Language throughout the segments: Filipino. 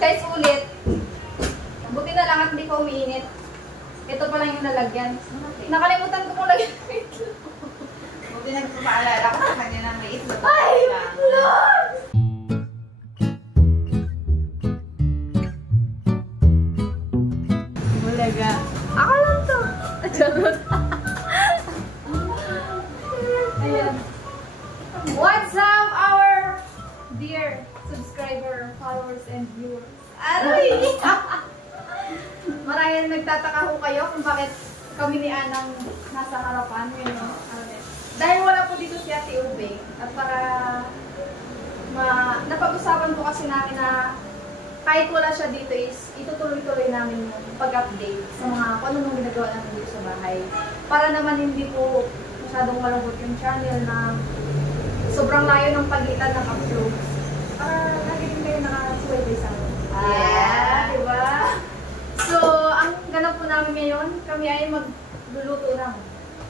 Guys, ulit. Buti na lang at hindi pa umiinit. Ito pa lang yung nalagyan. Nakalimutan ko kung lagyan. Buti nagpapaalala ko sa kanya ng may itlog. Ay! Lord! Bulaga. Ako lang to. Charot. Ayan. What's up, our dear subscriber, followers, and viewers? Aray! Marahil nagtataka ko kayo kung bakit kami ni Anang nasa harapan. Dahil wala po dito si Ate Ube. At para napag-usapan po kasi namin na kahit wala siya dito is itutuloy-tuloy namin yung pag-update sa mga kung ano nung ginagawa namin dito sa bahay. Para naman hindi po masyadong malungkot yung channel na sobrang layo ng pagitan ng uploads. Para lagi din kayo nakasuway sa amin. Yeah, diba? So, ang ganap po namin ngayon, kami ay magluluto ng.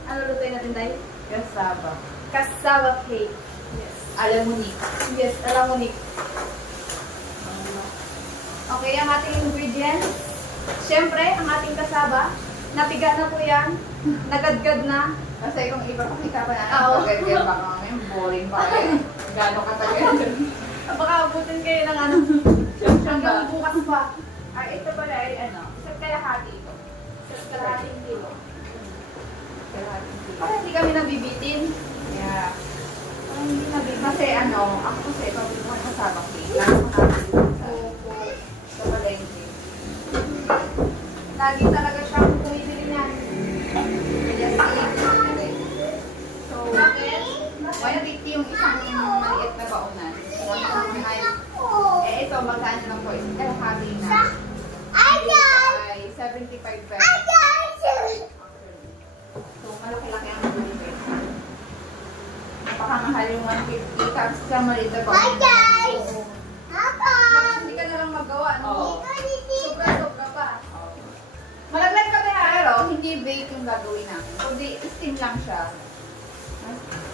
Ano lutuin natin, Day? Kasaba. Cassava cake. Yes. Alamunik. Yes, alamunik. Okay, ang ating ingredients. Siyempre, ang ating kasaba. Napiga na po yan. Nagadgad na. Kasi kung iba pakita pa na, Oo. pag-gagyan baka ngayon, boring pa kayo. Gano'ng katagal. Baka abutin kayo ng ano. Hanggang bukas pa. Ito pala ay ano, isa't kalahati ito. Sa kalahating kilo. Kalahating kilo. Para hindi kami nabibitin. Yeah. Parang hindi nabibitin. Kasi ano, ako kasi pag ito ang kasabang cake, lalo makakalimutan sa palengke. Lagi talaga siya kung bumibili niyan. Yes, cake. So, Bakit? 150 yung isang maliit na baunan. Ito, magkano lang po, isang kalahati na. Ay, 75 pesos. So, malaki-laki ang bili ko. Napakamahal yung 150, tapos sa maliit na baunan. Bakit hindi ka na lang magawa, no? Oo. Sobra-sobra pa. Malaglag kami ha, pero hindi bake yung gagawin namin. Kundi steam lang siya.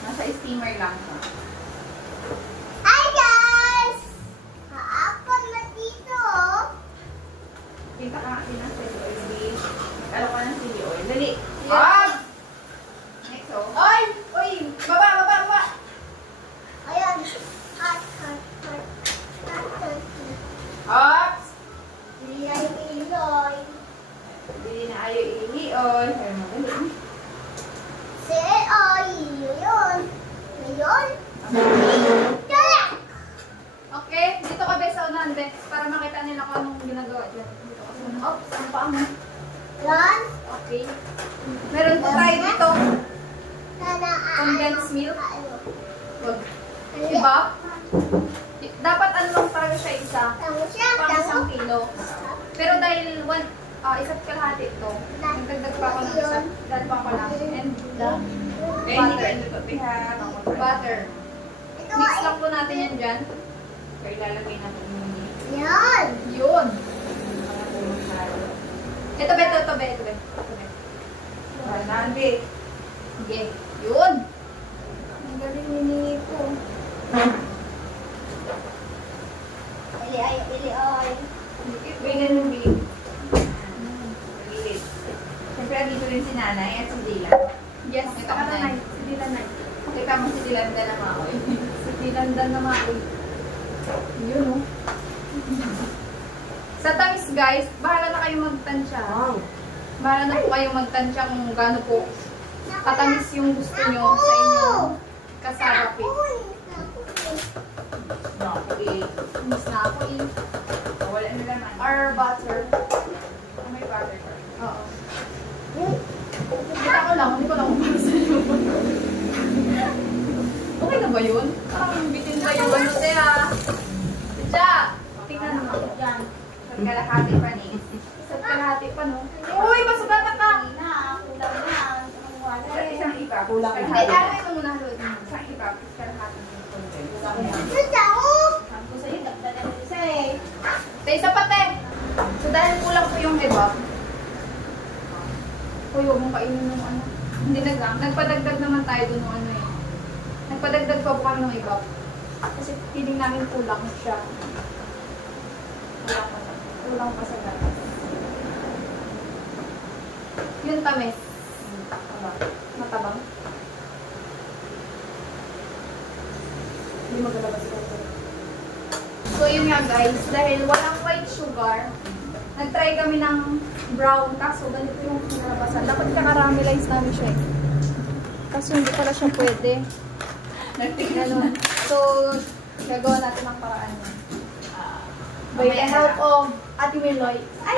Nasa steamer lang siya. Kita ka natin ng chili oil, please. Mag-alok ka ng chili oil. Dali! Yes. Next, oh. Oy! Oy! Baba! Baba! Baba! Ops! Bili na ayaw i-oil. Sabi mo, dali. Okay, dito ka be sa unahan, be. Para makita nila kung anong ginagawa dyan. Dito ka sa unahan. Oops, ang paa mo. Okay. Meron po tayo dito. Condensed milk. Wag. Diba? Dapat ano lang talaga siya isa. Pang 1 kilo. Pero dahil isa't kalahati ito, nagdagdag pa ako ng isa. Dahil pa ako lang. And butter. Mix lang po natin yan dyan. So, ilalagay natin yung Yun. mga tulong na. Ito be, ito be. Nandi. Sige. Yun. Ang galing ni Nico. Ganyan yung big. Gilid. Siyempre, dito rin si nanay at si Dylan. Yes, Makita saka mo na. nanay. Si Dilanay. Kita mo si Dylan na maoy. Si Dilandan na maoy. Yun, oh. Sa tamis, guys, bahala na kayong magtansya. Bahala na po kayong magtansya kung gaano po katamis yung gusto nyo sa inyong cassava cake. No, okay. Miss na ako eh. Wala na naman. Or butter. Oh, may butter pa. Oo. Kita ko lang, hindi ko lang kung para sa'yo. Okay na ba yun? Parang bitin ba yung ano, Tea? Tita! Tingnan mo. Yan. Kalahati pa ni. Sa kalahati pa, no? Uy! Masugatan ka! Isang ipa. Hindi, ano ito muna, Lord? Isang ipa. Kalahati. Te, isa pa, te! So, dahil kulang po yung iba. Uy, huwag mong kainin ng ano. Hindi nagpadagdag naman tayo doon ng ano eh. Nagpadagdag pa po kami ng iba. Kasi feeling namin kulang siya. Kulang pa sa gatas. Yung tamis. Matabang. Hindi magalabas ko. So yun nga guys, dahil walang white sugar, nag-try kami ng brown, kaso ganito yung kinalabasan. Dapat ka-caramelize namin siya eh. Kaso hindi pala siya pwede. Ganun. So, gagawa natin ang paraan niya. By the help of Ate Meloy. Ay!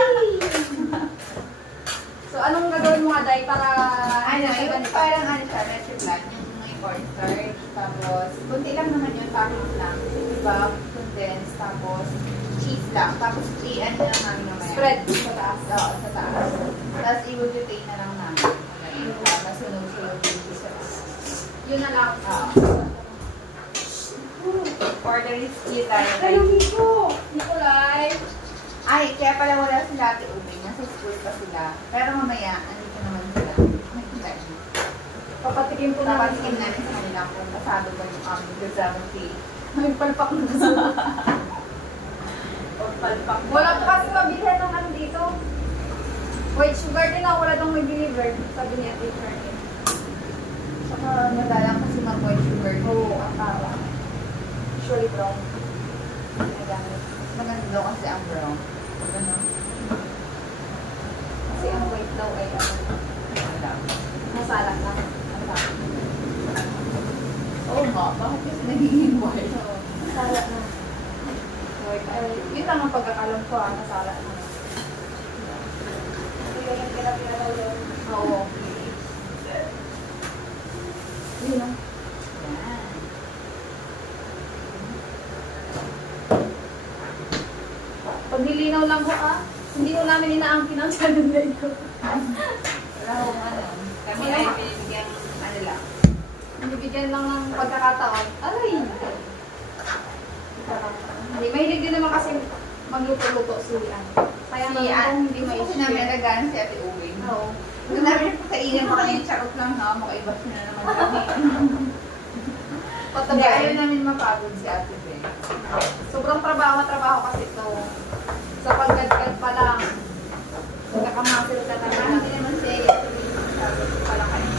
So, anong gagawin mo nga, Day, para... Yung parang siya, recipe plan, yung may cornstarch, tapos, kunti lang naman yun, tapos lang, diba, condense, tapos, cheese lang, tapos, i-ano na namin mamaya. Spread sa taas. Oo, sa taas. Tapos, i-rotate na lang namin. Tapos, sunod-sunod dito sa taas. Yun na lang. Order is tayo. Nico! Nicolay! Ay, kaya pala wala sila Ate Ube. Nasa school pa sila. Pero mamaya, andito naman sila. Nakita niyo. Papatikin po Papatikin namin sa kanila kung pasado ba yung aming gazama tea. May palpak na gusto. O palpak. Walang kasi mabilhan ng ano dito. White sugar din ako, wala dong may deliver. Sabi niya, Ate Fernie. Saka madalang kasi mag-white sugar. Oo, ang tawa. Usually brown. Maganda daw kasi ang brown. Ano? Kasi ang white daw ay masala lang. Oo nga, bakit kasi nagiging white? Masala na. White ay, yun lang ang pagkakalam ko masala na. Yung pinapila daw yun. Oo. Yun lang. Paglilinaw lang ko hindi ko namin inaangkin ang channel na ito. Wala akong ano. Kami ay binibigyan ano lang. Binibigyan lang ng pagkakataon. Aray! Hindi, mahilig din naman kasi magluto-luto si Ann. Kaya hindi may Kasi namin alagaan si Ate Ube. Oo. Kung namin pagkainin mo kanina, charot lang ha, makaiba na naman kami. Hindi, ayaw namin mapagod si Ate Ben. Sobrang trabaho kasi ito. Sa paggadgad pa lang, nagkakamasil ka na lang. Hindi naman siya pala kayo.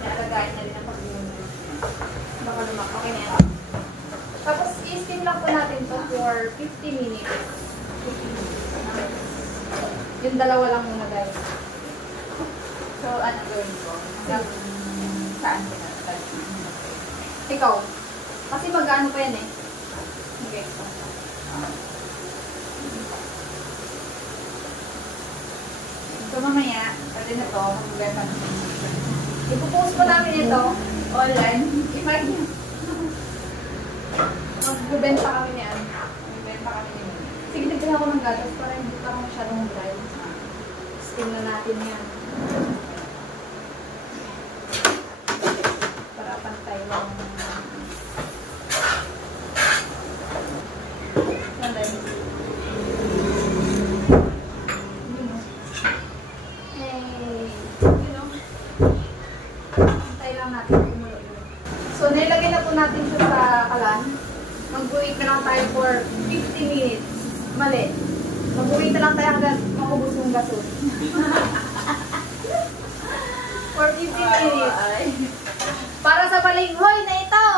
Inaalagaan niya rin ang pagluluto. Baka lumak. Okay na yan. Tapos, i-steam lang po natin to for 50 minutes. 50 minutes. Yung dalawa lang muna guys. So, ano gawin ko? Saan ko na? Ikaw. Kasi mag-ano pa yan eh. Okay. So, mamaya, pwede na to, magbenta na ito. Ipupost po namin ito. Online. Imagine. Magbibenta kami niyan. Magbenta kami ni Mimi. Sige, tignan ako ng gatas para hindi pa masyadong dry. Steam na natin yan. Para pantay lang. Pantay. Hey! You know? Pantay lang natin. So, nilagay na po natin siya sa kalan. Mag-wait na lang tayo for 50 minutes. Mali. Mag-wait na lang tayo hanggang maubos yung gasol. For 50 minutes. Para sa balinghoy na ito!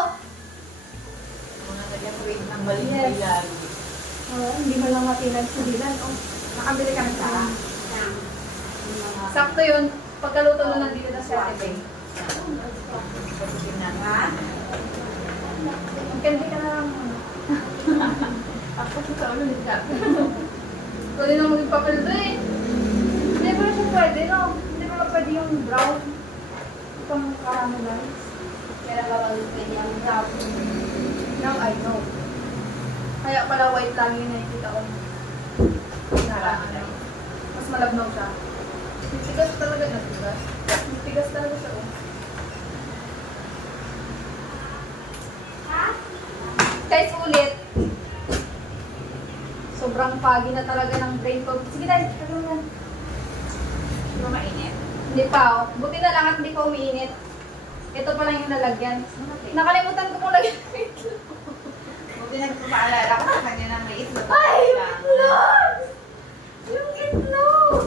Mga nag-wait ng balik Yes. lagi. Hindi mo lang matinag subilan. Nakabili kami sa sakto yun. Pagkaluto na nandito na sa atin. Pagkasin na nga. Magkandi ka na lang. Ako sa ulo ni Jack. Pwede na magpapaldo eh. Hindi pa siya pwede, no? Hindi pa pwede yung brown. Itong caramelize. Kaya pwede yung brown. Now I know. Kaya pala white lang yung nakikita ko. Mas malabnaw siya. Tigas talaga na tigas. Tigas talaga siya. Guys, ulit. Sobrang pagi na talaga ng brain ko. Sige tayo, tulungan. Di ba mainit? Hindi pa, oh. Buti na lang at hindi pa umiinit. Ito pa lang yung nalagyan. Nakalimutan ko kung lagyan. Buti nagpapaalala ko sa kanya ng may itlog. Ay, yung itlog! Yung itlog!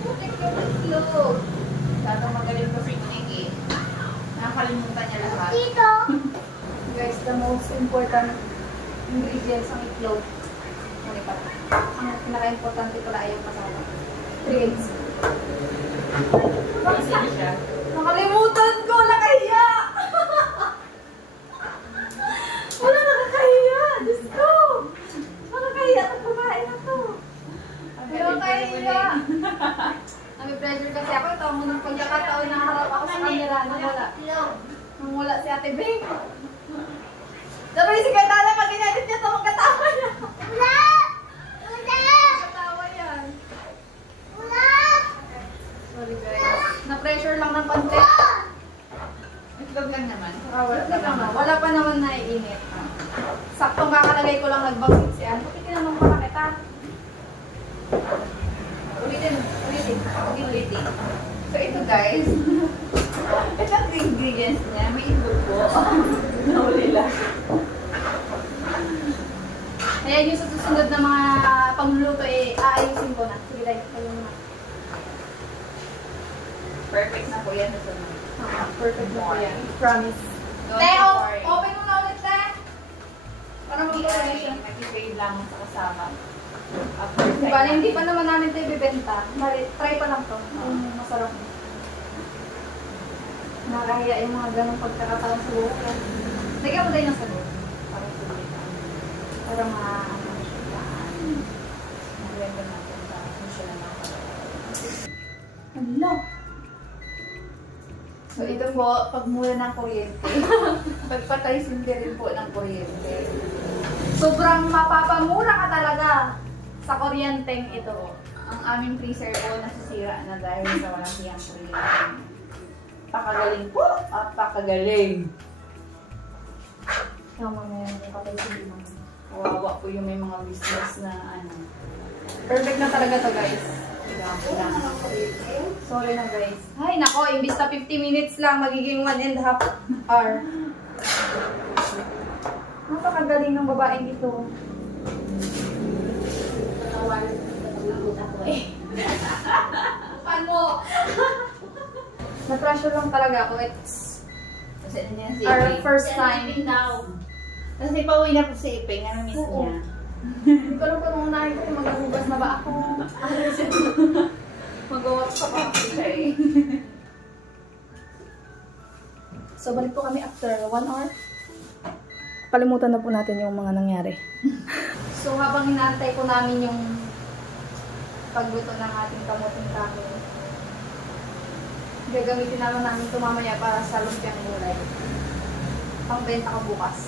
Butik yung itlog. Sabi magaling ko si Nick eh. Nakakalimutan niya lahat. Tito! Guys, the most important ingredients ang itlog. Ano pala? Ang pinaka-importante pala ay yung kasama. 3 eggs. Busy siya. Nakalimutan ko! Nakahiya! Wala nakakahiya! Diyos ko! Nakakahiya at kumain na to. Nakakahiya! Nami-pressure kasi ako. Ito ang munang pagkakataon na harap ako sa camera nang wala. Nang wala si Ate Bing. Sabi si Kaitala, pag ginedit niya ito, magkatawa niya. Wala! Magkatawa yan. Wala! Sorry guys. Na-pressure lang ng konti. Itlog lang naman. Wala pa naman naiinit. Saktong kakalagay ko lang nagbangsit si Ann. Bakit tinanong pa na kita? Ulitin. So ito guys. Ito ang ingredients niya. May itlog po. Nauli lang. Ayan yung sa susunod na mga pangluluto aayusin ko na. Sige dahil, kayo na. Perfect na po yan. Perfect na po yan. Promise. Don't Te, worry. open mo na ulit, Te. Para mag-uwi siya. Nag-trade lang sa kasama. Diba, hindi pa naman namin ito ibibenta. Try pa lang to. Masarap. Nakahiya yung mga ganong pagkakataon sa buhay. Lagyan mo tayo ng sagot. Para sulitan. Para Maganda natin sa siya na Ano? So ito po, pagmula ng kuryente. Pagpatay sindi rin po ng kuryente. Sobrang mapapamura ka talaga sa kuryenteng ito. Ang aming freezer po nasisira na dahil sa walang siyang kuryente. Pakagaling po at pakagaling. Tama mo yan, yung patay hindi naman. Kawawa po yung may mga business na ano. Perfect na talaga to guys. Kailangan ng kuryente. Sorry na guys. Ay nako, imbis na 50 minutes lang, magiging 1.5 hour. Napakagaling ng babaeng ito. Bukan mo! Na-pressure lang talaga ako. It's Kasi hindi na si our Iping. first time. Kasi pauwi na po si Iping. Ano miss Oo. niya? Hindi ko alam kung unahin ko kung maghugas na ba ako. Mag-workshop ako. Okay. So, balik po kami after 1 hour. Kalimutan na po natin yung mga nangyari. So, habang inaantay po namin yung pagluto ng ating kamuting kahoy, gagamitin naman namin ito mamaya para sa lumpiang gulay. Pangbenta ko bukas.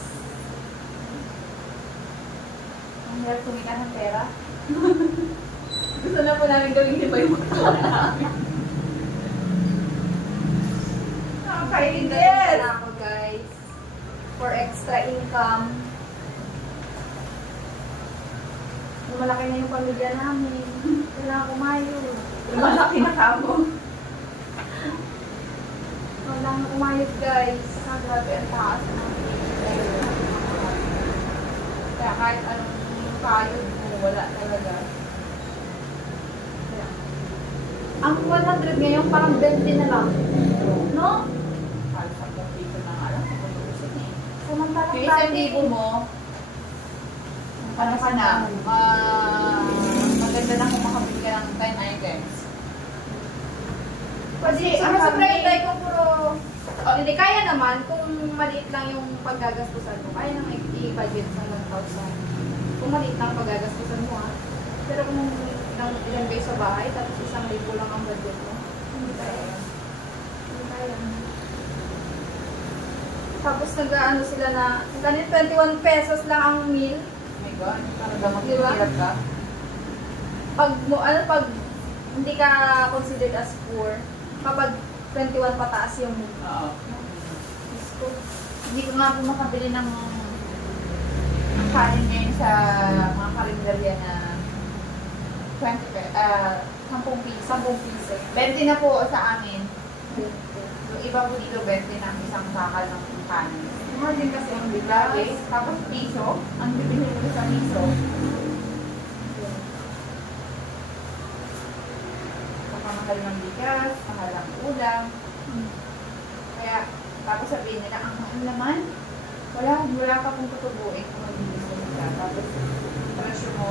Ang hirap kumita ng pera. Gusto na po namin gawin iba yung magkawa namin. Nakakainit na ako guys. For extra income. Malaki na yung pamilya namin. Kailangan kumayo. Malaki na kamo. Kailangan kumayo guys. Grabe ang taas namin. Kaya kahit anong payod mo, wala talaga. Ang 100 ngayon parang 20 na lang. No? Halos ang dito na nga lang. Samantalang Yung isang libo mo, ano ka na, maganda na kung makabili ka ng 10 items. Kasi ang sa sabi- Friday ko puro... Hindi, kaya naman kung maliit lang yung paggagastusan mo. Kaya naman i-budget sa 1,000. Kung maliit lang paggagastusan mo Pero kung ilang days sa bahay, tapos 1,000 lang ang budget mo. Hindi kaya. Hindi kaya. Tapos nag-ano sila na, ganit 21 pesos lang ang meal. Oh my God, talaga Diba? maghihirap ka. Pag hindi ka considered as poor, kapag 21 pataas yung meal. Oo. Diyos ko. Hindi ko nga po makabili ng kanin ngayon sa mga karinderya na 10 piso. 10 piso. 20 na po sa amin. Yung iba po dito, 20 na ang isang bakal ng kanin. Mahal din kasi ang bigas. Tapos piso. Ang bibili mo sa piso. Mahal ng bigas, mahal ng ulam. Kaya, tapos sabihin nila, ang mahal naman. Wala ka pong tutubuin kung magbibis mo ka. Tapos, presyo mo,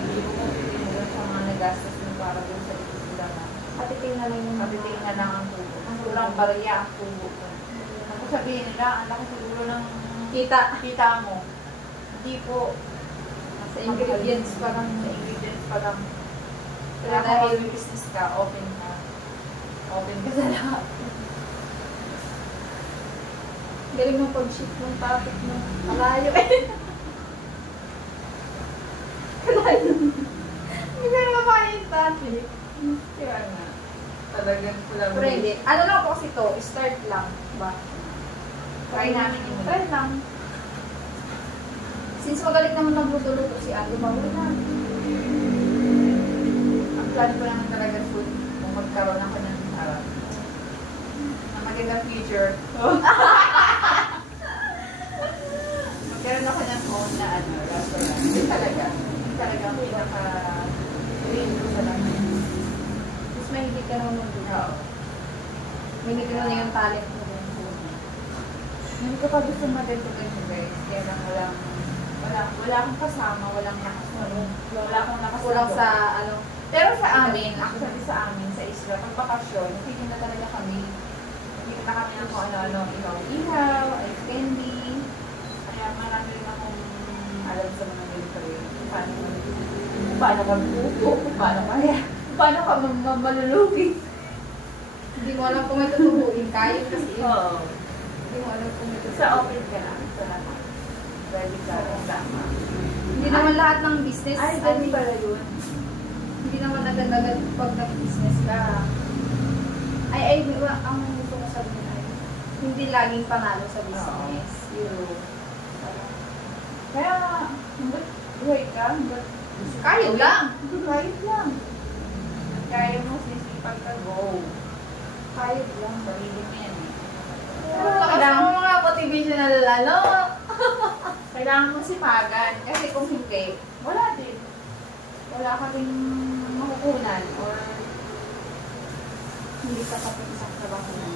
hindi mo pipili sa mga nagastos mo para doon sa ulam. Katiting na lang yung Kapiting na lang ang tubo. Walang barya ang tubo. Tapos sabihin nila, ang laki siguro ng kita mo. Hindi po. sa ingredients pa lang. Sa ingredients pa lang. Kaya Kaya dahil may business ka, open ka. Open ka sa lahat. Galing mo pag-ship ng topic mo. Malayo eh. Malayo. Hindi ko naman pa yung topic. Kaya nga. Talagang kulang. Pero hindi. Ano lang po kasi to, start lang. Ba? Try namin yung Try lang. Since magaling naman magluto-luto si Ate, bawal na. Ang plan ko naman talaga soon kung magkaroon ako ng harap. Na magandang future. Magkaroon ako ng own na restaurant. Hindi talaga. Hindi talaga ang pinaka-dream ko sa lahat. Mas mahilig ka naman magluto. Oo. Mahilig ka naman yung talent mo. Hindi ko pa gusto mag-ganto-ganto guys. Kaya lang wala akong kasama, walang nakasunod. Wala akong nakasunod. Kulang sa ano. Pero sa amin, ako sabi sa amin, sa isla, pag bakasyon, nagtitinda talaga kami. Nagtitinda kami ng kung ano-ano, ihaw, ice candy. Kaya marami rin akong alam sa mga ganito rin. Paano magpupo, paano ka malulugi. Hindi mo alam kung may tutubuin ka. Yun kasi yun. Oo. Hindi mo alam kung may tutubuin. Sa open ka lang, sa lahat. Ready ka lang tama. Hindi naman lahat ng business. Ay, ganun pala yun. Hindi naman agad-agad pag nag-business ka. Ay, ang gusto ko sabihin ay, hindi laging panalo sa business. Yun. Kaya, hanggat buhay ka, hanggat Kahit lang. kahit lang. Kaya mo sisipag ka, go. Kahit lang. Sarili mo yan eh. Pero lakas mo mga motivational lalo. Kailangan mo sipagan. Kasi kung hindi, wala din. Wala ka rin makukunan or Hindi ka pa isang trabaho na.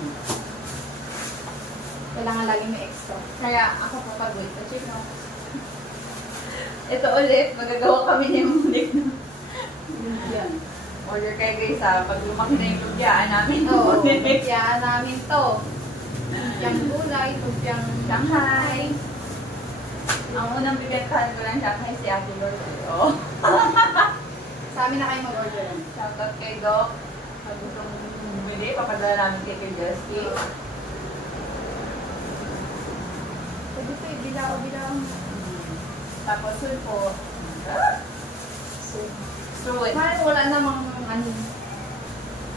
Kailangan laging may extra. kaya ako po pagod. Check no. Ito ulit, magagawa kami ng ulit. Yan. Order kayo guys ha, pag lumaki na yung lugyaan namin. Oo, kaya namin to. Yung gulay, yung Shanghai. Ang unang bibentahan ko lang Shanghai si Ate Lord. Oo. Sa amin na kayo mag-order. Shoutout kay Doc. Pag gusto mong bumili, papadala namin kay Kirdeski. Pag gusto bilaw. Tapos soon po. Soon. Mahal, wala namang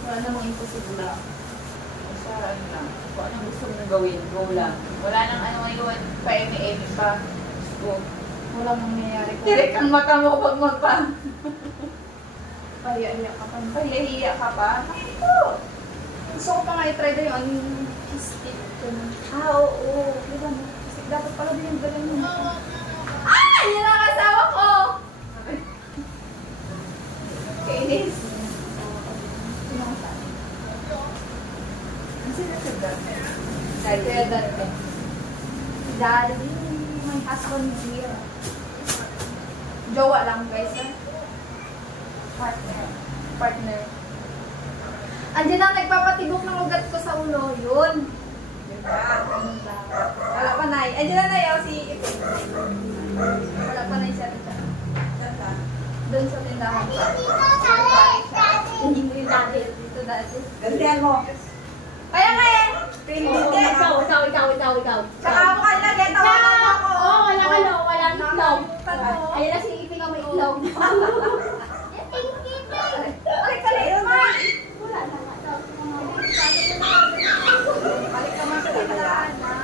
wala namang imposible. Basta ano lang. Kung anong gusto mong gawin, go lang. Wala nang ano ngayon, pa-eme-eme pa. Go. Walang mangyayari kung Direk ang mata mo pag magpa. pahiya-hiya ka pa. Pahiya-hiya ka pa. Ako. Gusto ko pa nga i-try na yung stick. Oo. Diba? Stick dapat pala din yung galing mo. Ah! Yan ang asawa ko! Kainis. Sino ang asawa? Ang sinasagot. Kaya dati. Daddy, my husband is here. Jowa lang guys. Partner. Andiyan na nagpapatibok ng ugat ko sa ulo. Yun. Wala pa na. Andiyan na na si Ipe. Wala pa na siya rin. Doon sa tindahan. Hindi mo yung dati. Dito dati. Gantihan mo. Kaya nga eh. Ikaw. Tsaka mo ka lagi. Tawanan mo ako. Oo, wala ka no, wala nang itlog. Ayun. Ayun na si Iping ang may itlog. Ay, kalit ma! Wala na nga. Balik ka man sa tindahan ha.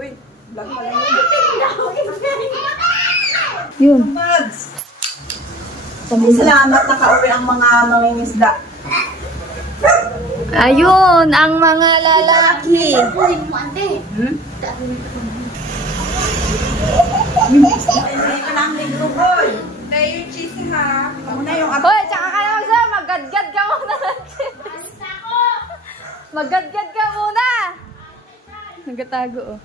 Uy, vlog mo lang yun. Yun. Mads! Salamat nakauwi ang mga mangingisda. Ayun, ang mga lalaki. Tayo yung cheese ha. Hoy, tsaka ka lang sir, maggadgad ka muna. Maggadgad ka muna. Nagatago oh.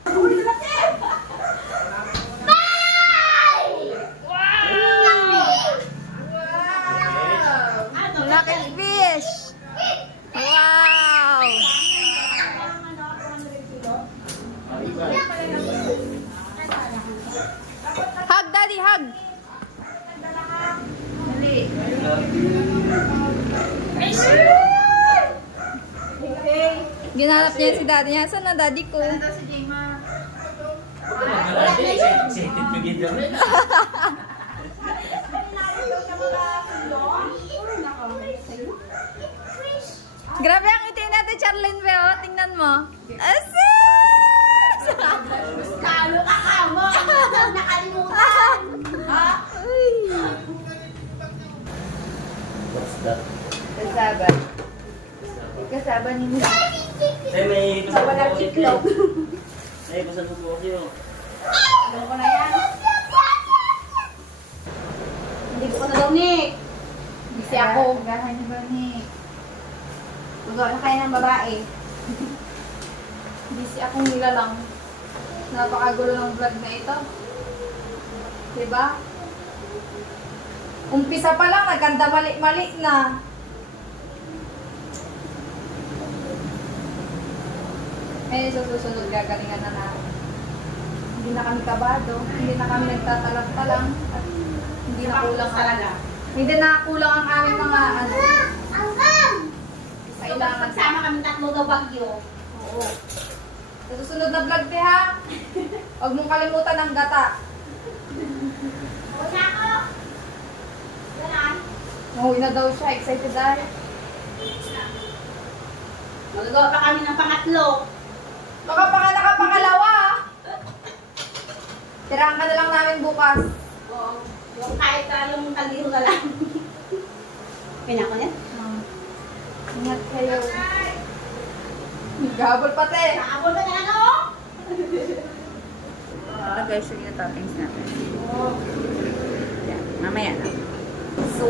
Lucky fish. Wow. Hug, daddy, hug. Ginanap niya si daddy niya. Saan na daddy ko? Grabe ang itim natin, Charlene Beo. Tingnan mo. Asus! Kalo ka ka mo! Nakalimutan! What's that? Kasaba. Kasaba ni mo. Eh, may pasalubong Wala ko chiklog. May pasalubong ko sa'yo. Alam ko na yan. Hindi ko na daw, Nick. Kasi ako. Gahan niyo ba ni? Magawa na kayo ng babae. Busy akong nilalang. Napakagulo ng vlog na ito. Diba? Umpisa pa lang, nagkanda mali-mali na. Eh, susunod gagalingan na natin. Hindi na kami kabado, hindi na kami nagtatalang-talang, at hindi na kulang talaga. Hindi na kulang ang aming mga ano. Kailangan Pagsama kami tatlo daw bagyo. Oo. Sa susunod na vlog, te ha? Huwag mong kalimutan ang gata. Wala ako. Ganan. Mahuwi na daw siya, excited dahil. Magagawa pa kami ng pangatlo. Baka nakapangalawa. Tirahan ka na lang namin bukas. Oo. Yung kahit yung kaldero na lang. Kanya ko yan? Ingat kayo. Gabol pati. Nakabol na lang ako. Ito guys, yung toppings natin. Yan. Mamaya na. So,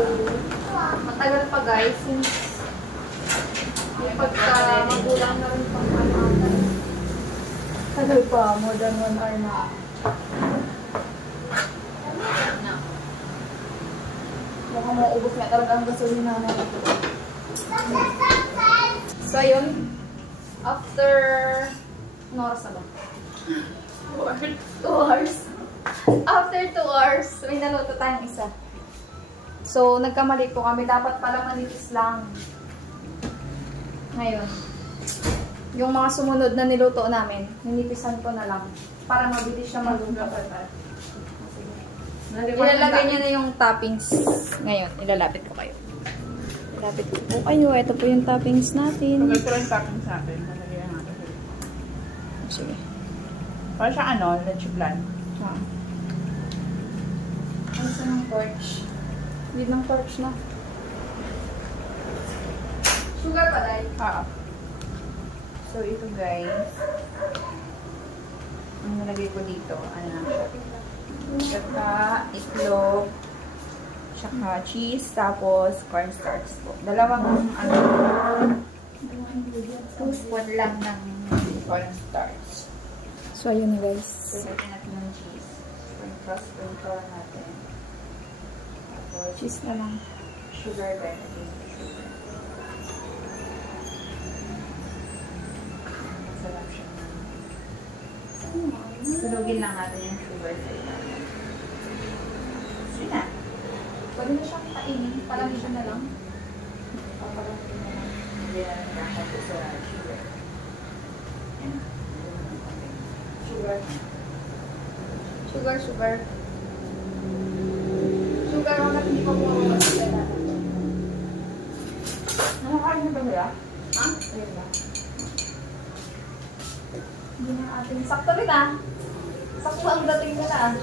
matagal pa guys. Since yung pagka magulang na rin pang ano. Tagal pa, more than 1 hour na. Baka mauubos na talaga ang gasolina na ito. So, yun. After... Ano oras na ba? 2 hours. After 2 hours, may naluto tayong isa. So, nagkamali po kami. Dapat pala manipis lang. Ngayon, yung mga sumunod na niluto namin, ninipisan ko na lang. Para mabilis siya maluto. Ilalagay niya na yung toppings. Ngayon, ilalapit ko kayo. Ilalapit ko po kayo. Ito po yung toppings natin. Pagod ko lang yung toppings natin. Malagyan natin. Sige. Para siya ano, leche plan. Ha. Ano sa ng torch? Hindi ng torch na. Sugar pa, Day? Oo. So, ito guys. Ang nalagay ko dito, ano lang siya. Tsaka, itlog, tsaka cheese, tapos cornstarch po. Dalawang, ano, 2 spoon lang ng cornstarch. So, ayun na guys. So, lagyan natin ng cheese. Sprinkle natin. Tapos, Cheese na lang. sugar din. Sugar. Masarap siya. Sulugin lang natin yung sugar sa ilalim. Sige na. Pwede na siyang kainin. Parang siya na lang. Papalamig na lang. Hindi na nakakapos sa sugar. Yan. Sugar. Sugar, sugar. Sugar, hanggat hindi pa po Nakakain na ba sila? Ha? Ayun ba? Hindi na ating sakto rin ah. Sakto ang dating nila ah.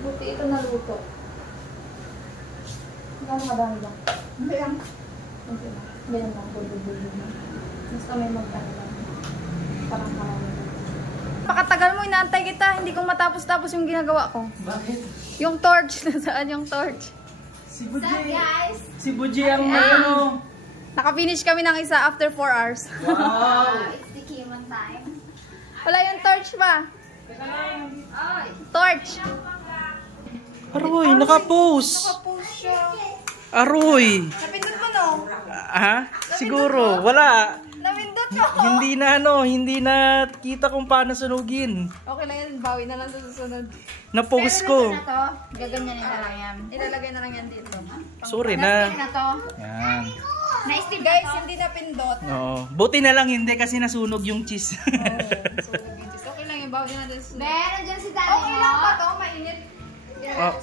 Buti ito naluto. Gano'ng kadami ba? Hindi lang. Kunti lang. Ganyan lang, bulbul-bulbul lang. Basta may magkano lang. Parang karami. Pakatagal mo, inaantay kita. Hindi ko matapos-tapos yung ginagawa ko. Bakit? Yung torch. Nasaan yung torch? Si Buji. What's up, guys? Si Buji ang ano. Nakafinish kami ng isa after 4 hours. Wow. It's the Kiman time. Wala yung torch pa. Ay! Torch! Aroy, nakapost. Nakapost siya. Aroy. Napindot mo, no? Ha? Siguro. Wala. Napindot mo. Hindi na kita kung paano sunugin. Okay lang yan, bawi na lang sa susunod. Na-post ko. Na to, gaganyanin na lang yan. Ilalagay na lang yan dito. Sorry na. Na to. Yan. Na-steam Guys, hindi napindot. Oo. Buti na lang hindi kasi nasunog yung cheese. Okay lang yung bawi natin sa susunod. Meron dyan si daddy Okay mo. lang pa to, mainit.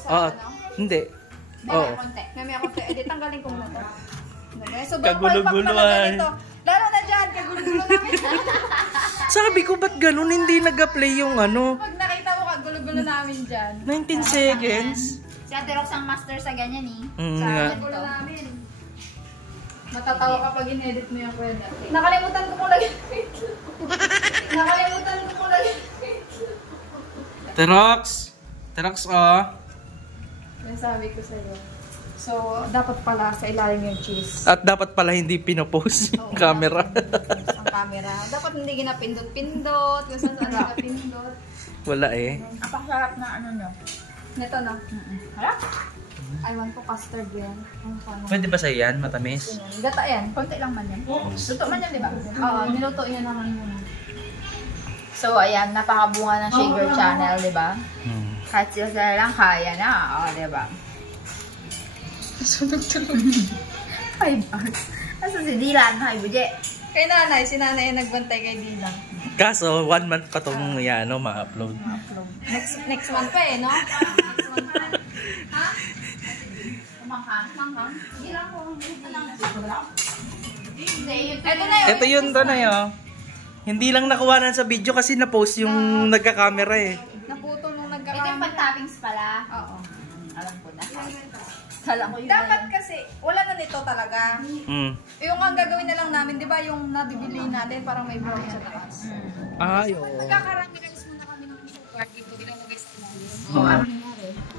Oo. Hindi. Oo. Konti. Nami ako to. Edit, tanggalin ko muna to. Sobrang Kagulo-gulo, palpak talaga ay. nito. Lalo na dyan, kagulo-gulo namin. Sabi ko, ba't ganun hindi nag-play yung ano? Pag nakita mo, kagulo-gulo namin dyan. 19 seconds. Si Ate Rox ang master sa ganyan eh. Nga. Kagulo namin. Matatawa kapag in-edit mo yung kwenta. Nakalimutan ko kung lagyan. Nakalimutan ko kung lagyan. Terox. Terox, oh. Yung sabi ko sa'yo. So, dapat pala sa ilalim yung cheese. At dapat pala hindi pinopost yung camera. Ang camera. Dapat hindi ginapindot-pindot. Kung saan ginapindot. Wala eh. Ang pasarap na ano nyo. Neto na. Harap? I want to custard yan. Ang paano? Pwede ba sa'yo yan? Matamis? Gata yan. Konti lang man yan. Luto man yan, di ba? Oo, niluto yan naman muna. So, ayan, napakabunga ng Shaker Channel, di ba? Kahit sila lang kaya na, di ba? Sunog-tunog. 5 hours. Asa si Dylan, hi, Buje. Kay nanay, si nanay yung nagbantay kay Dilang. Kaso, 1 month pa itong ma-upload. Next month pa eh, no? Next month pa. Ha? Manghang. Manghang? Sige lang po. Ito na yun. Ito yun, Tanay, oh. Hindi lang nakuha sa video kasi na-post yung nagka-camera eh. Naputol nung Ito yung nagkakamera. pag-toppings pala. Oo. Alam ko na. Kala ko yun. Dapat kasi, wala na nito talaga. Mm. Yung ang gagawin na lang namin, di ba, yung nabibili natin, parang may brown sa taas. Ay, oo. Magkakaramize muna kami ng sugar dito, ilalagay sa taas. Mm.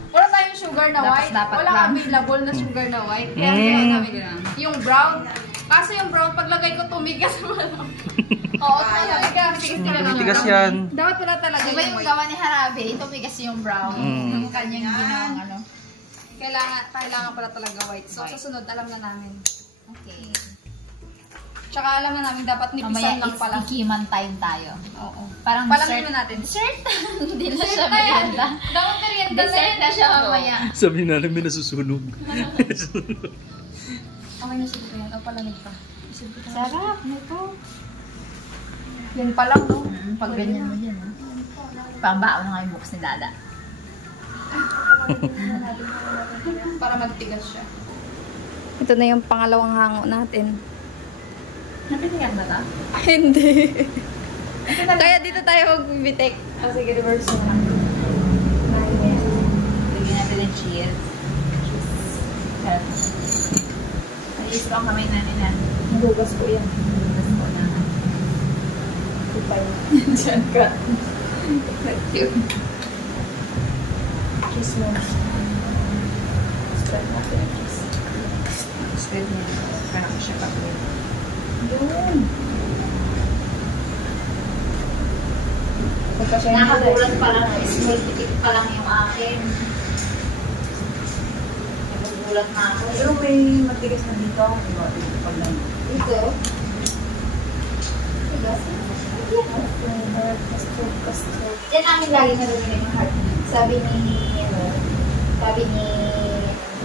Wala tayong sugar na white. Dapat Wala lang. available na sugar na white. Kaya ginawa namin yung brown. Kaso yung brown, paglagay ko tumigas naman. Oo, tumigas. Tigas yan. Dapat wala talaga Iba yung yung white. gawa ni Harabe, ito bigas yung brown. Mm. Yung kanyang ginawang ano. Kailangan pala talaga white. So, White. susunod, alam na namin. Okay. Tsaka alam na namin, dapat Mamaya nipisan lang it's pala. ikiman time tayo. Oo. Parang Palamin dessert. na natin. Dessert? Hindi na siya merienda. Dapat merienda Dessert na siya mamaya. Sabi na namin nasusunog. Okay na siguro yan. O, palamig pa. Sarap nito. Yan pa lang, no? Pag ganyan mo dyan. Pambaon na nga yung box ni Dada. Para magtigas siya. Ito na yung pangalawang hango natin. Napitigan ba ito? Hindi. Kaya dito tayo magbibitik. Oh, sige, reverse mo. Lagyan natin ng cheese. Sarap. Alis ko ang kamay natin na. Nagugas ko yan. Tapos ko na. Kupay. Diyan ka. Cheese mo. Spread natin yung cheese. Spread niya. Parang ko siya kapit. Yun. Pagkasya yung Nakagulat pa lang. Small ticket pa lang yung akin. Nakagulat na ako. Pero may matigas na dito. Dito? Yan namin lagi nalagay ng heartbeat. Sabi ni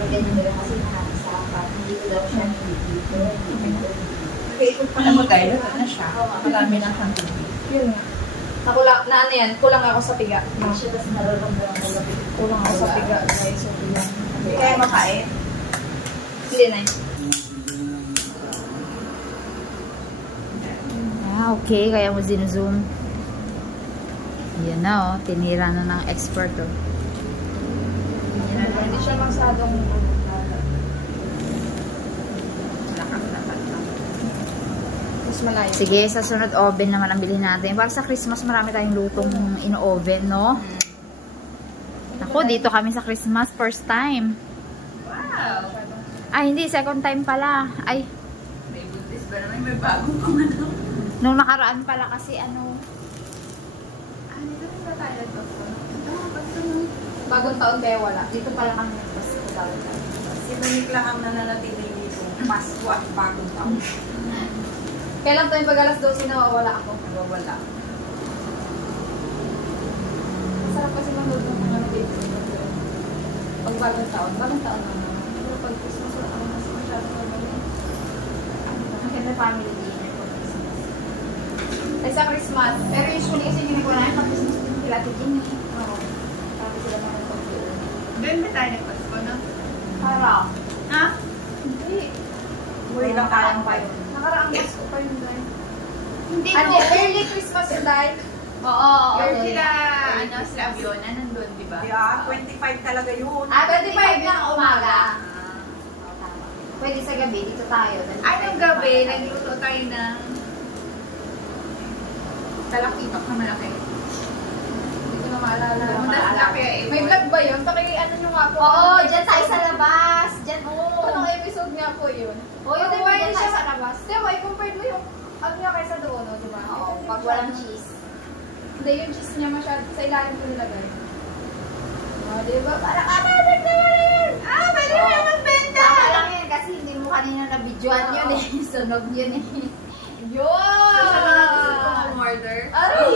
ganyan nila kasi nakakasapat. Hindi ko daw siya dito. Okay, kung pala mo tayo, na siya. Marami ng hanggang. Yun nga. Na ano yan, kulang ako sa piga. Hindi siya tapos nararamdaman ko lang. Kulang ako sa piga, guys. So, piga. Hindi kaya makain. Hindi na Okay. Kaya mo zoom. Yan na tinira na ng expert Hindi siya masyadong Lakas na. Mas malayo. Sige, sa sunod oven naman ang bilhin natin. Para sa Christmas, marami tayong lutong in-oven, no? Ako, dito kami sa Christmas, first time. Wow! Ay, hindi, second time pala. Ay, May buntis ba naman? May bagong kung ano. nung nakaraan pala kasi ano, Dito na tayo to. Bagong taon kaya wala. dito pala kami nagpasko. Si Monique lang ang nananatili dito. Pasko at bagong taon. Kailan tayo pag alas 12 nawawala ako? Wala. Masarap kasi manood ng mga baby. Pag bagong taon na. Pero pag Christmas, wala ako mas masyadong magaling. Maganda family dinner for Christmas. Ay sa Christmas. Pero usually kasi hindi ko na yung Christmas din kila titin eh. Oo. Tapos sila mga pag-doon. Doon ba tayo nagpasko, no? Harap. Ha? Hindi. Uy, nakaraan pa yun. Nakaraang Pasko pa yun, Day. Hindi Ano, mo. early Christmas yun, Day. Oo, Yung okay. sila, sila Fiona, nandun, di ba? Yeah, 25 talaga yun. 25 ng umaga. Pwede sa gabi, dito tayo. Anong gabi, nagluto tayo ng talakitok na malaki. Hindi ko na maalala. Mas laki eh. May vlog ba yun? Ano nyo nga po? Oo, dyan tayo sa labas. Dyan, oo. Anong episode nga po yun? Oo, yung Diba, dyan yun tayo siya- sa labas. Di ba, i-compare mo yung ano nga kaysa doon, no? Diba? Oo, pag walang cheese. Hindi, yung cheese niya masyado sa ilalim ko nilagay. Oh, diba? Parang anak naman! Ah, pwede mo yung magbenta! Tama lang yun kasi hindi mo kanina nabidyoan yun eh. Sunog yun eh. Yun! Sa mga gusto kong umorder. Aray!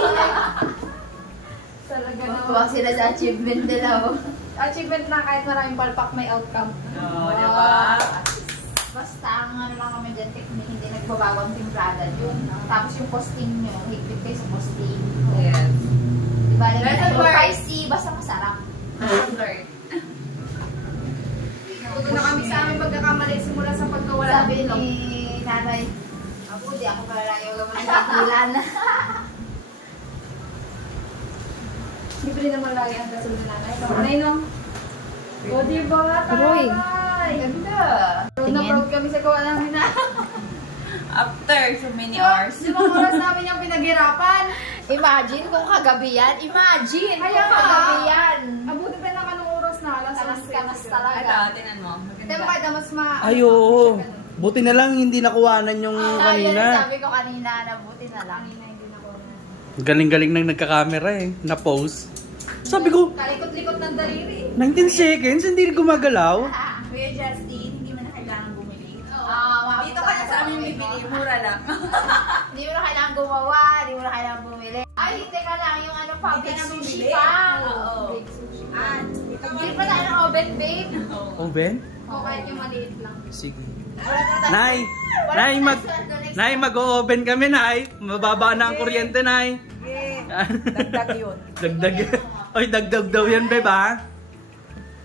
Talaga Tuwag naman. sila sa achievement nila. Oh. Achievement na kahit maraming palpak may outcome. Oo, di ba? Basta ang ano lang kami dyan, technique, hindi nagbabago ang timplada yun. Tapos yung posting nyo, higpit kayo sa posting. Yes. Diba, lagi Lesson tayo learned. spicy, basta masarap. Learn. Natuto na kami sa aming pagkakamali simula sa pagkawala ng Sabi bilog. ni nanay, ako di ako malalayo naman sa tilan. Bibili naman lagi ang gasolina na nanay. Nanay, no? O, diba? Aroy. Taray! Ganda. Proud na Tingin. proud kami sa gawa namin na. After so many hours. Limang oras namin yung pinaghirapan. Imagine kung kagabi yan. Imagine Kaya kung nga. kagabi yan. Abuti pa lang anong oras na. Alas Kamas-kamas 11. talaga. Ito, tinan mo. Hindi mo Maganda. kahit mas ma... Ay, oo. Buti na lang hindi nakuhanan yung Yan kanina. sabi ko kanina, nabuti na lang. Kanina hindi na ko. Galing-galing nang nagka-camera eh. Na-pose. Sabi ko, Kalikot-likot ng daliri. 19 seconds, hindi gumagalaw. Kuya Justin, hindi mo na kailangan bumili. Ah, Dito ka na sa amin bibili, mura lang. Hindi mo na kailangan gumawa, hindi mo na kailangan bumili. Ay, teka lang, yung ano, public Hindi ka na sushi bumili. pa. Oo. Big sushi. Ah, dito Hindi pa tayo ng oven, babe. Oh, Ben? O kahit yung maliit lang. Sige. Wala na tayo- Nay! wala Nay, na mag... tayo sa next Nay, mag-o-oven kami, Nay. Mababa na ang kuryente, Nay. Dagdag yun. Dagdag. Oy, dagdag daw yan, babe, ha?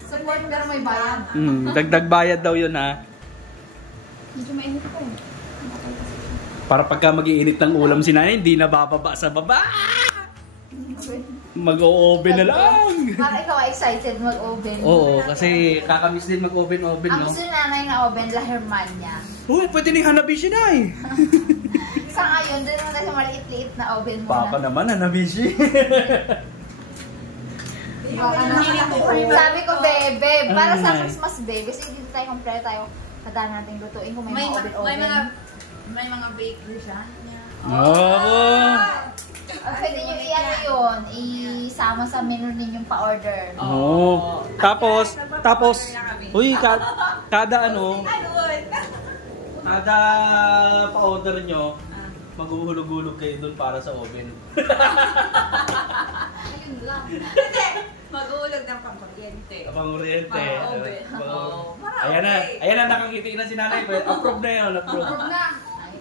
Support pero may bayan. Dagdag bayad daw yun, ha? Medyo mainit pa eh. Para pagka mag-iinit ng ulam si Nanay, hindi na bababa sa baba. Mag-o-oven na lang. Para ikaw ay excited mag-oven. Oo, kasi kakamiss din mag-oven-oven, Ang no? gusto ni nanay na oven, La Hermania. Uy, pwede ni Hanabishi, Nay. Sa ngayon, doon naman tayo sa maliit-liit na oven muna. Papa naman, Hanabishi. Baka na. Sabi ko, bebe, para sa Ay. Christmas, babe, kasi dito tayo kompleto tayo. Tadaan natin lutuin kung may mga oven-oven. may mga bakery siya. Oo. Pwede nyo i-ano yun, isama sa menu ninyong pa-order. Oo. Tapos, uy, kada ano, kada pa-order nyo, maghuhulog-hulog kayo dun para sa oven. Ayun lang. Mag-uulog ng pangkuryente. Pang-oriente. Para oven. Oh, Oo. Para Ayan na, nakangiti na si Nanay. Approve na yun, approve. Approve na.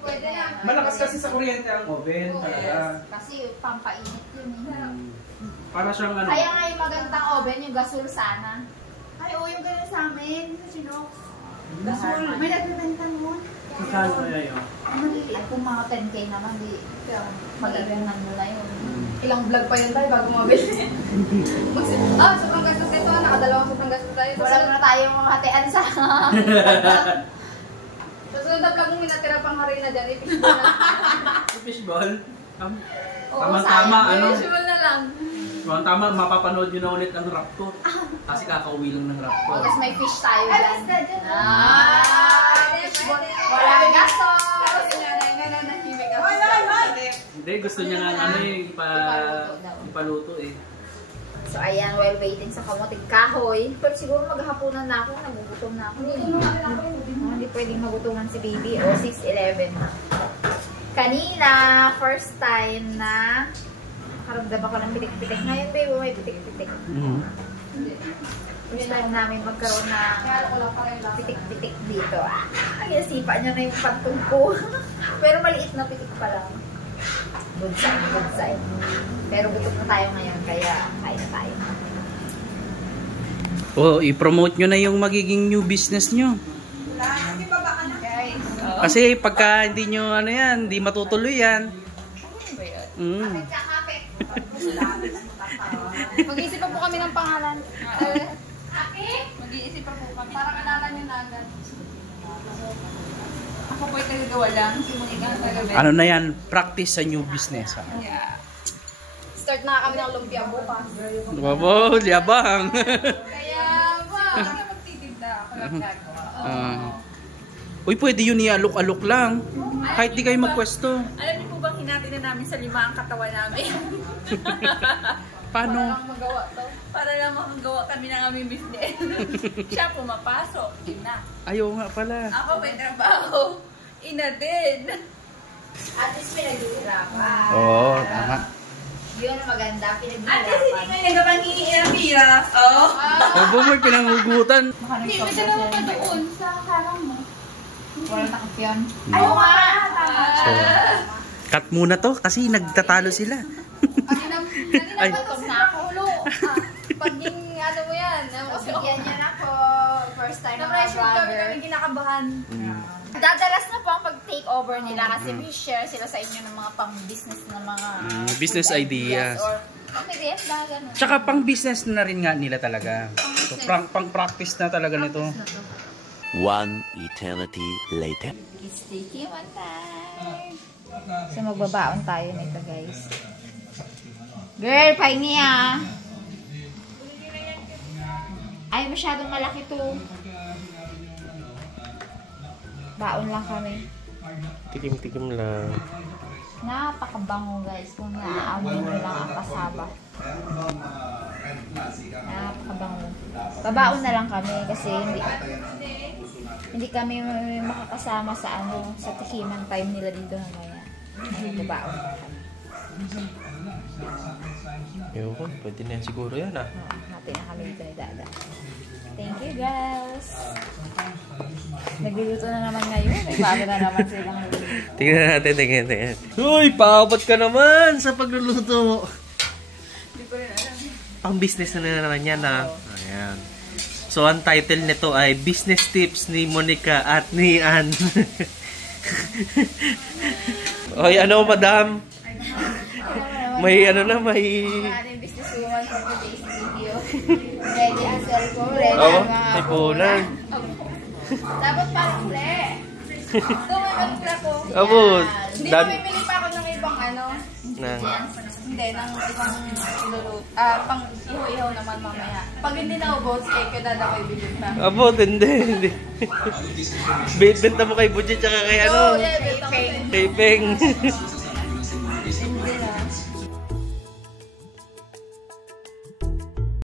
Pwede na. Malakas kasi sa kuryente ang oven talaga. Kasi pampainit yun eh. Para siyang ano. Kaya nga yung magandang oven, yung gasol sana. Ay, oo, yung gano'n sa amin. Sa Sinok. Gasol. May nagbibenta nun. Saan kaya yun? Ay, kung mga 10K naman, di mag-iwanan mo na yun. Ilang vlog pa yun tayo bago mabili. Sobrang gastos nito. Nakadalawang sobrang gastos tayo. Wala na tayong mamatean sa... Susunod na vlog mo, may natira pang harina dyan. I-fishball na. Fishball? Oo, Tama-tama, ano? Fishball na lang. Tama, mapapanood nyo na ulit ang Raptor. Kasi kakauwi lang ng Raptor. Tapos may fish tayo dyan. Fishball. Walang gastos! Hindi, gusto niya nga ano eh, ipaluto eh. So ayan, while waiting sa kamuting kahoy, pero siguro maghahaponan na ako, nagugutom na ako. Hindi pwedeng magutuman si baby. O, 6:11 na. Kanina, first time na nakaramdam ako ng pitik-pitik. Ngayon, baby, may pitik-pitik. First time namin magkaroon ng pitik-pitik dito. Nasipa niya na yung pantong ko. Pero maliit na pitik pa lang. Good side, good side. Pero gutom na tayo ngayon, kaya kain na tayo. Oh, i-promote nyo na yung magiging new business nyo. Guys, Kasi pagka hindi nyo ano yan, hindi matutuloy yan. Mag-iisip pa po kami ng pangalan. mag-iisip pa po kami. Parang alalan nyo na agad. Ako po itagawa lang. Si Monica ang tagabit. Ano na yan, practice sa new business. Ha? Yeah. Start na kami ng lumpia bukas. Wow, liabang. Kaya ba? Ako na magtitinda. Ako lang gagawa. Uy, pwede yun i-alok-alok lang. Kahit di kayo magpwesto. Alam niyo po ba hinati na namin sa 5 ang katawan namin? Paano? Parang magawa to. Para lang makagawa kami ng aming business. Siya pumapasok. Ina. Ayaw nga pala. Ako may trabaho. Ina din. At least pinaghihirapan. Oo, tama. Yun ang maganda. At kasi hindi Pinaghihirapan. kayo nagkapang-ihirap-hirap. Oo. Abo, may pinanghugutan. Hindi mo sila pa doon sa karang mo. Walang takip yun. Ay, so, cut muna to kasi nagtatalo sila. Kanina Ay. ba ito? Nakakulo. Pag yung ano mo yan. Bigyan niya na ako. First time na Na-pressure kami vlogger. kinakabahan. Dadalas na po ang pag-take over nila kasi may share sila sa inyo ng mga pang-business na mga Business ideas. Or ideas na gano'n. Tsaka pang business na rin nga nila talaga. So, pang practice na talaga nito. One eternity later. Sticky one time. So magbabaon tayo nito guys. Girl, pahingi ah. Ay, masyadong malaki to. Baon lang kami. Tikim-tikim lang. Napakabango guys. Kung naaamoy mo lang ang kasaba. Napakabango. Babaon na lang kami kasi hindi kami makakasama sa sa tikiman time nila dito mamaya. Babaon na kami. Ewan, pwede na yan siguro yan ah. Hati na kami dito ni Dada. Thank you guys. Nagluluto na naman ngayon. May bago na naman silang nagluluto. Tingnan natin, tingnan. Uy, paabot ka naman sa pagluluto. Hindi ko rin alam. Pang business na naman yan ah. Ayan. So, ang title nito ay Business Tips ni Monica at ni Ann. Oy, ano madam? May ano na, may... Ating businesswoman for today's video. Ready ang cellphone. Ready Oo, ang mga... may punan. Dapat parang ple. Ito may mag-ple ko. Abo, Hindi dami. mamimili pa ako ng ibang ano. Nang... Hindi, ng ibang iluluto. Pang iho-iho naman mamaya. Pag hindi naubos, kaya dada ko ibigin pa. Abo, hindi. Benta mo kay Budget tsaka kay ano? Yeah, benta ko. Kay Peng.